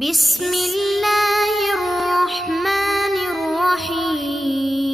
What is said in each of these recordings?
بسم اللہ الرحمن الرحیم۔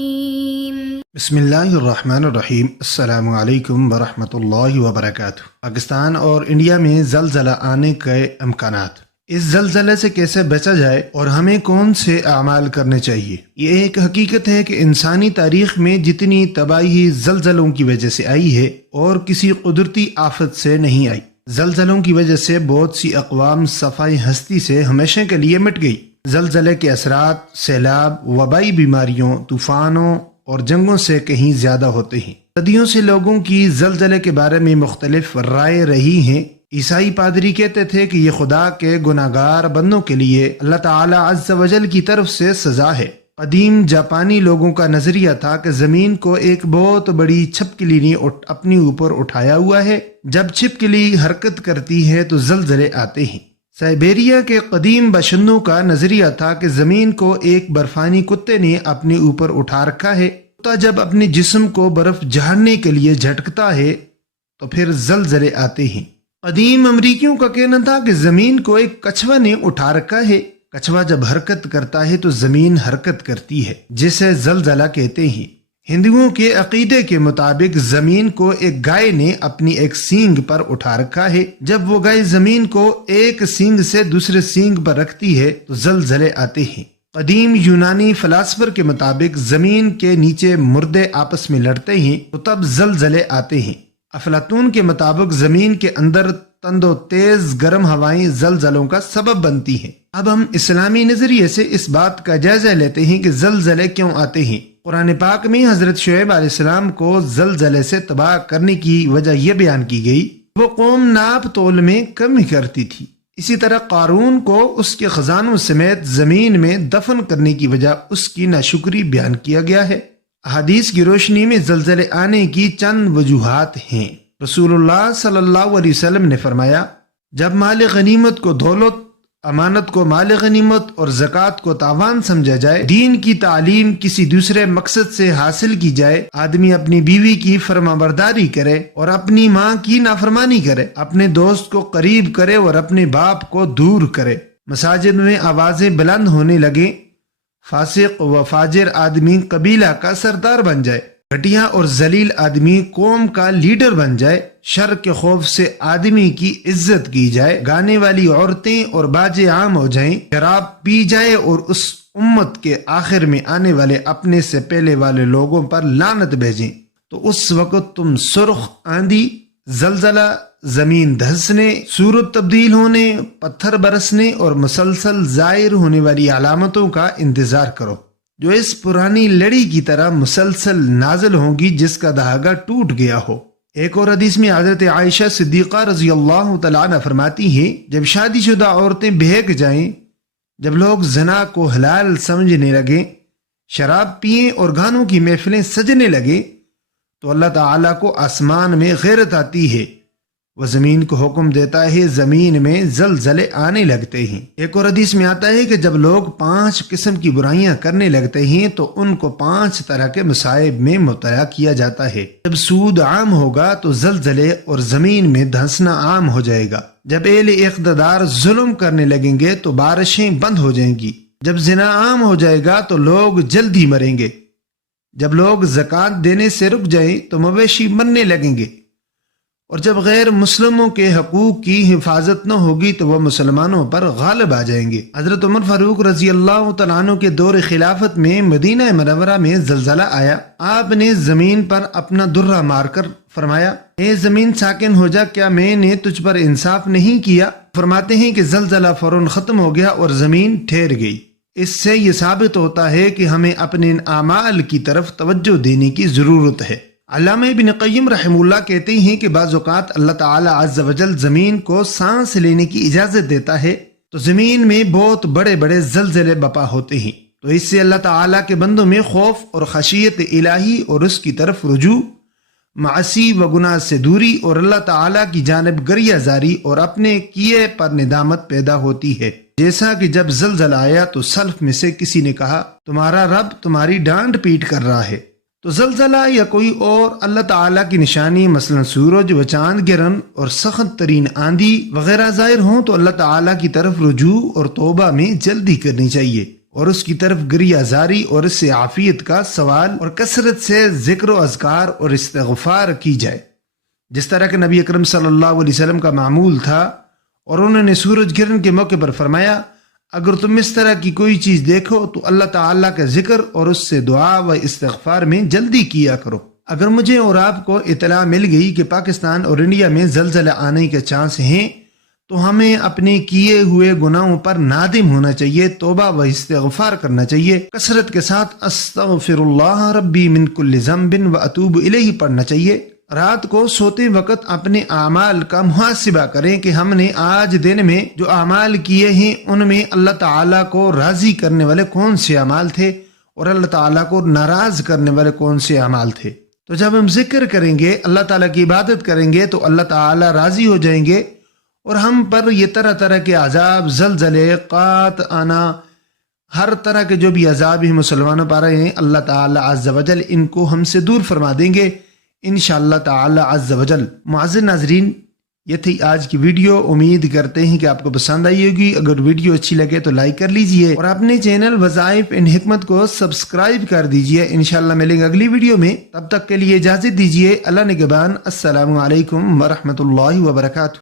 بسم اللہ الرحمن الرحیم۔ السلام علیکم ورحمۃ اللہ وبرکاتہ۔ پاکستان اور انڈیا میں زلزلہ آنے کے امکانات، اس زلزلے سے کیسے بچا جائے اور ہمیں کون سے اعمال کرنے چاہیے۔ یہ ایک حقیقت ہے کہ انسانی تاریخ میں جتنی تباہی زلزلوں کی وجہ سے آئی ہے اور کسی قدرتی آفت سے نہیں آئی۔ زلزلوں کی وجہ سے بہت سی اقوام صفائی ہستی سے ہمیشہ کے لیے مٹ گئی۔ زلزلے کے اثرات سیلاب، وبائی بیماریوں، طوفانوں اور جنگوں سے کہیں زیادہ ہوتے ہیں۔ صدیوں سے لوگوں کی زلزلے کے بارے میں مختلف رائے رہی ہیں۔ عیسائی پادری کہتے تھے کہ یہ خدا کے گناہگار بندوں کے لیے اللہ تعالی عز و جل کی طرف سے سزا ہے۔ قدیم جاپانی لوگوں کا نظریہ تھا کہ زمین کو ایک بہت بڑی چھپکلی نے اپنے اوپر اٹھایا ہوا ہے۔ جب چھپکلی حرکت کرتی ہے تو زلزلے آتے ہیں۔ سائبیریا کے قدیم باشندوں کا نظریہ تھا کہ زمین کو ایک برفانی کتے نے اپنے اوپر اٹھا رکھا ہے۔ کتا جب اپنے جسم کو برف جھاڑنے کے لیے جھٹکتا ہے تو پھر زلزلے آتے ہیں۔ قدیم امریکیوں کا کہنا تھا کہ زمین کو ایک کچھوا نے اٹھا رکھا ہے۔ کچھوا جب حرکت کرتا ہے تو زمین حرکت کرتی ہے، جسے زلزلہ کہتے ہیں۔ ہندوؤں کے عقیدے کے مطابق زمین کو ایک گائے نے اپنی ایک سینگ پر اٹھا رکھا ہے۔ جب وہ گائے زمین کو ایک سینگ سے دوسرے سینگ پر رکھتی ہے تو زلزلے آتے ہیں۔ قدیم یونانی فلاسفر کے مطابق زمین کے نیچے مردے آپس میں لڑتے ہیں تو تب زلزلے آتے ہیں۔ افلاطون کے مطابق زمین کے اندر تند و تیز گرم ہوائیں زلزلوں کا سبب بنتی ہیں۔ اب ہم اسلامی نظریے سے اس بات کا جائزہ لیتے ہیں کہ زلزلے کیوں آتے ہیں۔ قرآن پاک میں حضرت شعیب علیہ السلام کو زلزلے سے تباہ کرنے کی وجہ یہ بیان کی گئی، وہ قوم ناپ تول میں کمی کرتی تھی۔ اسی طرح قارون کو اس کے خزانوں سمیت زمین میں دفن کرنے کی وجہ اس کی ناشکری بیان کیا گیا ہے۔ احادیث کی روشنی میں زلزلے آنے کی چند وجوہات ہیں۔ رسول اللہ صلی اللہ علیہ وسلم نے فرمایا، جب مال غنیمت کو دولت، امانت کو مال غنیمت اور زکوٰۃ کو تاوان سمجھا جائے، دین کی تعلیم کسی دوسرے مقصد سے حاصل کی جائے، آدمی اپنی بیوی کی فرمانبرداری کرے اور اپنی ماں کی نافرمانی کرے، اپنے دوست کو قریب کرے اور اپنے باپ کو دور کرے، مساجد میں آوازیں بلند ہونے لگیں، فاسق و فاجر آدمی قبیلہ کا سردار بن جائے، گھٹیا اور ذلیل آدمی قوم کا لیڈر بن جائے، شر کے خوف سے آدمی کی عزت کی جائے، گانے والی عورتیں اور باجے عام ہو جائیں، شراب پی جائے اور اس امت کے آخر میں آنے والے اپنے سے پہلے والے لوگوں پر لعنت بھیجیں، تو اس وقت تم سرخ آندھی، زلزلہ، زمین دھسنے، صورت تبدیل ہونے، پتھر برسنے اور مسلسل ظاہر ہونے والی علامتوں کا انتظار کرو، جو اس پرانی لڑی کی طرح مسلسل نازل ہوں گی جس کا دھاگا ٹوٹ گیا ہو۔ ایک اور حدیث میں حضرت عائشہ صدیقہ رضی اللہ تعالیٰ عنہ فرماتی ہیں، جب شادی شدہ عورتیں بہک جائیں، جب لوگ زنا کو حلال سمجھنے لگیں، شراب پئیں اور گانوں کی محفلیں سجنے لگیں، تو اللہ تعالیٰ کو آسمان میں غیرت آتی ہے، وہ زمین کو حکم دیتا ہے، زمین میں زلزلے آنے لگتے ہیں۔ ایک اور حدیث میں آتا ہے کہ جب لوگ 5 قسم کی برائیاں کرنے لگتے ہیں تو ان کو 5 طرح کے مصائب میں مبتلا کیا جاتا ہے۔ جب سود عام ہوگا تو زلزلے اور زمین میں دھنسنا عام ہو جائے گا۔ جب اہل اقتدار ظلم کرنے لگیں گے تو بارشیں بند ہو جائیں گی۔ جب زنا عام ہو جائے گا تو لوگ جلد ہی مریں گے۔ جب لوگ زکوٰۃ دینے سے رک جائیں تو مویشی مرنے لگیں گے، اور جب غیر مسلموں کے حقوق کی حفاظت نہ ہوگی تو وہ مسلمانوں پر غالب آ جائیں گے۔ حضرت عمر فاروق رضی اللہ تعالیٰ عنہ کے دور خلافت میں مدینہ منورہ میں زلزلہ آیا۔ آپ نے زمین پر اپنا درہ مار کر فرمایا، اے زمین ساکن ہو جا، کیا میں نے تجھ پر انصاف نہیں کیا؟ فرماتے ہیں کہ زلزلہ فوراً ختم ہو گیا اور زمین ٹھہر گئی۔ اس سے یہ ثابت ہوتا ہے کہ ہمیں اپنے اعمال کی طرف توجہ دینے کی ضرورت ہے۔ علامہ ابن قیم رحمہ اللہ کہتے ہیں کہ بعض اوقات اللہ تعالی عز و جل زمین کو سانس لینے کی اجازت دیتا ہے تو زمین میں بہت بڑے بڑے زلزلے بپا ہوتے ہیں، تو اس سے اللہ تعالی کے بندوں میں خوف اور خشیت الہی اور اس کی طرف رجوع، معاصی و گناہ سے دوری اور اللہ تعالی کی جانب گریہ زاری اور اپنے کیے پر ندامت پیدا ہوتی ہے۔ جیسا کہ جب زلزلہ آیا تو سلف میں سے کسی نے کہا، تمہارا رب تمہاری ڈانٹ پیٹ کر رہا ہے، تو تو زلزلہ یا کوئی اور اللہ تعالیٰ کی نشانی مثلا سورج و چاند گرن اور سخت ترین آندھی وغیرہ ظاہر ہوں تو اللہ تعالیٰ کی طرف رجوع اور توبہ میں جلدی کرنی چاہیے اور اس کی طرف گریہ زاری اور اس سے عافیت کا سوال اور کثرت سے ذکر و اذکار اور استغفار کی جائے، جس طرح کہ نبی اکرم صلی اللہ علیہ وسلم کا معمول تھا، اور انہوں نے سورج گرہن کے موقع پر فرمایا اگر تم اس طرح کی کوئی چیز دیکھو تو اللہ تعالیٰ کا ذکر اور اس سے دعا و استغفار میں جلدی کیا کرو۔ اگر مجھے اور آپ کو اطلاع مل گئی کہ پاکستان اور انڈیا میں زلزلہ آنے کے چانس ہیں تو ہمیں اپنے کیے ہوئے گناہوں پر نادم ہونا چاہیے، توبہ و استغفار کرنا چاہیے، کثرت کے ساتھ استغفر اللہ ربی من کل ذنب و اتوب الیہ پڑھنا چاہیے۔ رات کو سوتے وقت اپنے اعمال کا محاسبہ کریں کہ ہم نے آج دن میں جو اعمال کیے ہیں ان میں اللہ تعالیٰ کو راضی کرنے والے کون سے اعمال تھے اور اللہ تعالیٰ کو ناراض کرنے والے کون سے اعمال تھے۔ تو جب ہم ذکر کریں گے، اللہ تعالیٰ کی عبادت کریں گے تو اللہ تعالیٰ راضی ہو جائیں گے اور ہم پر یہ طرح طرح کے عذاب، زلزلے، قحط آنا، ہر طرح کے جو بھی عذاب ہیں مسلمانوں پر رہے ہیں، اللہ تعالیٰ عز و جل ان کو ہم سے دور فرما دیں گے انشاءاللہ تعالی عز و جل۔ معزز ناظرین، یہ تھی آج کی ویڈیو، امید کرتے ہیں کہ آپ کو پسند آئی ہوگی۔ اگر ویڈیو اچھی لگے تو لائک کر لیجئے اور اپنے چینل وظائف ان حکمت کو سبسکرائب کر دیجئے۔ انشاءاللہ ملیں گے اگلی ویڈیو میں، تب تک کے لیے اجازت دیجئے۔ اللہ نگہبان۔ السلام علیکم ورحمۃ اللہ وبرکاتہ۔